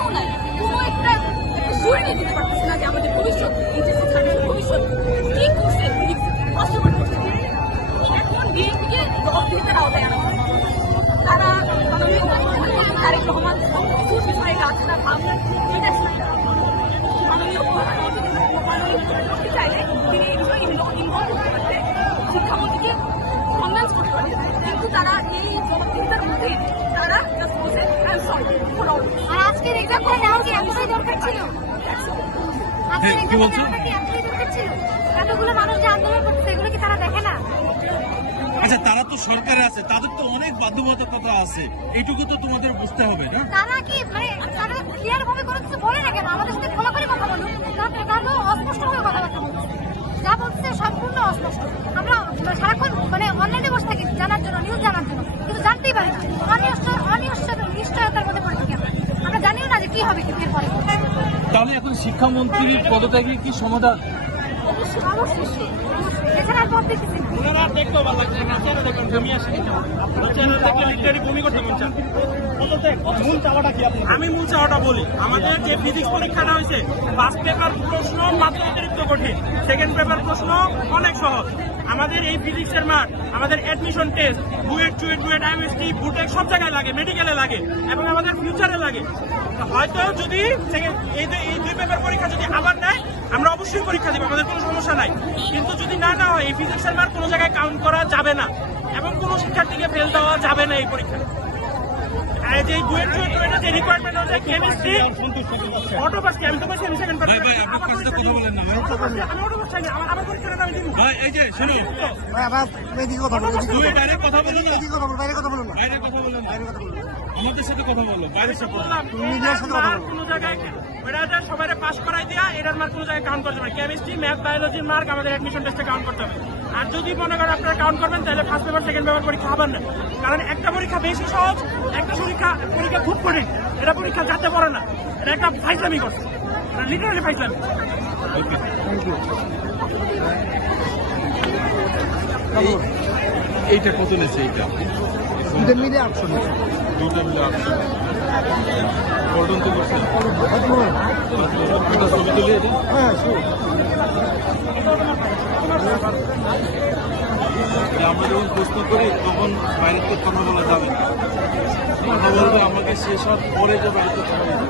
কেউ নাই, কোনো একটা সুরিনি দিতে পারতেছে না যে আমাদের ভবিষ্যৎ এইচএসসি সার্ভিসের ভবিষ্যৎ কি করছে বাস্তবায়ন করছে। এখন বিএনপিকে অস্থিরতার আওতায় আনা হয়। তারা মাননীয় মুখ্যমন্ত্রী তারেক রহমান কিছুর বিষয়ে আছে না ভাবনা এটা মাননীয় মুখ্যমন্ত্রী চাইলে তিনি এই বিষয়ে ইনভলভ করতে পারতে, শিক্ষামন্ত্রীকে কনভিন্স করতে পারতে, কিন্তু তারা এই জবাবদিহিতার মধ্যেই তারা জাস্ট বলছে আর আজকের এক্সাম্পল নেওয়া কি এতটাই দরকার ছিল? আজকের এক্সাম্পল নেওয়াটা কি এতটাই দরকার ছিল? এতগুলো মানুষ যে আন্দোলন করছে এগুলো কি তারা দেখে না? আচ্ছা, তারা তো সরকারে আছে, তাদের তো অনেক বাধ্যবাধকতা আছে, এইটুকু তো তোমাদের বুঝতে হবে না? তারা কি মানে তারা ক্লিয়ার ভাবে কোনো কিছু বলে না কেন? আমাদের সাথে খোলা করে কথা বলুন। তারা তো অস্পষ্ট ভাবে কথাবার্তা বলছে, যা বলছে সম্পূর্ণ অস্পষ্ট। আমরা সারাক্ষণ মানে অনলাইনে বসে থাকি জানার জন্য, নিউজ জানার জন্য, কিন্তু জানতেই পারি না। নিশ্চয়তার মধ্যে পড়ে থাকি আমরা জানিও না যে কি হবে কি এর পরে। তাহলে এখন শিক্ষামন্ত্রীর পদত্যাগের কি সমাধান? অবশ্যই এছাড়া আর পথ দেখতেছি না। আমি মূল চাওয়াটা বলি, আমাদের যে ফিজিক্স পরীক্ষাটা হয়েছে ফার্স্ট পেপার প্রশ্ন মাত্র অতিরিক্ত কঠিন, সেকেন্ড পেপার প্রশ্ন অনেক সহজ। আমাদের এই ফিজিক্সের মার্ক আমাদের অ্যাডমিশন টেস্ট বুয়েট আইএমএসটি বুটেক সব জায়গায় লাগে, মেডিকেলে লাগে এবং আমাদের ফিউচারে লাগে। হয়তো যদি এই দুই পেপার পরীক্ষা যদি আবার নেয় আমরা অবশ্যই পরীক্ষা দিব, আমাদের কোনো সমস্যা নাই। কিন্তু যদি না হয় এই ফিজিক্সের মার্ক কোনো জায়গায় কাউন্ট করা যাবে না এবং কোনো শিক্ষার্থীকে ফেল দেওয়া যাবে না এই পরীক্ষা। যে বুয়েট যে রিকোয়ারমেন্ট অনুযায়ী কেমিস্ট্রি অটোপাস আমি তো বলছি আমি সেকেন্ড পেপার কথা বলেন না আমি অটোপাস চাই না, আমার পরীক্ষাটা আমি দিব। এই যে শুনুন, আমাদের সাথে কথা বলো, বাইরের সাথে কোনো জায়গায় ওটা সবাই পাস করাই দেওয়া, এটার মার্ক কোনো জায়গায় কাউন্ট করতে হবে। কেমিস্ট্রি ম্যাথ বায়োলজির মার্ক আমাদের অ্যাডমিশন টেস্টে কাউন্ট করতে হবে। আর যদি মনে করেন আপনারা কাউন্ট করবেন তাহলে ফার্স্ট পেপার সেকেন্ড পেপার পরীক্ষা হবেন না, কারণ একটা পরীক্ষা বেশি সহজ, একটা পরীক্ষা খুব কঠিন। এটা পরীক্ষা যাতে পড়ে না, এটা একটা ফাইজলামি করছে, লিটারালি ফাইজলামি। এইটা কত নেছে? এইটা মিলে 800 নিচ্ছে। দুটো মিলে 800 পর্যন্ত করছেন? ছবি তুলে হ্যাঁ, আমরা যখন প্রশ্ন করি তখন বাইরের তো কথা বলা যাবে না, কথা বলবে আমাকে শেষ হওয়ার পরে যে বাইরে তো কথা বলবে।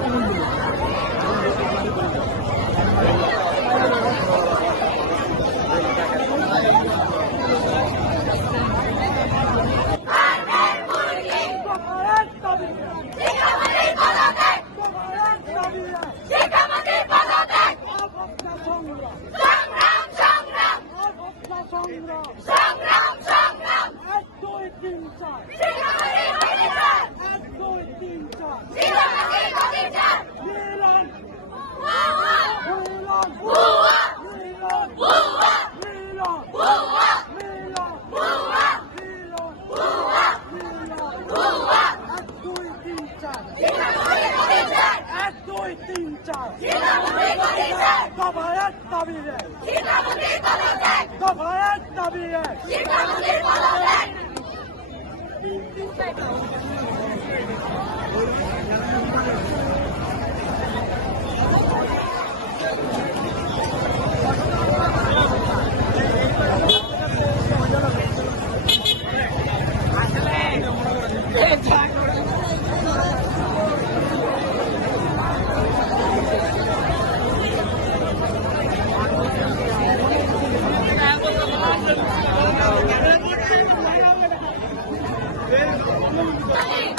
Hey!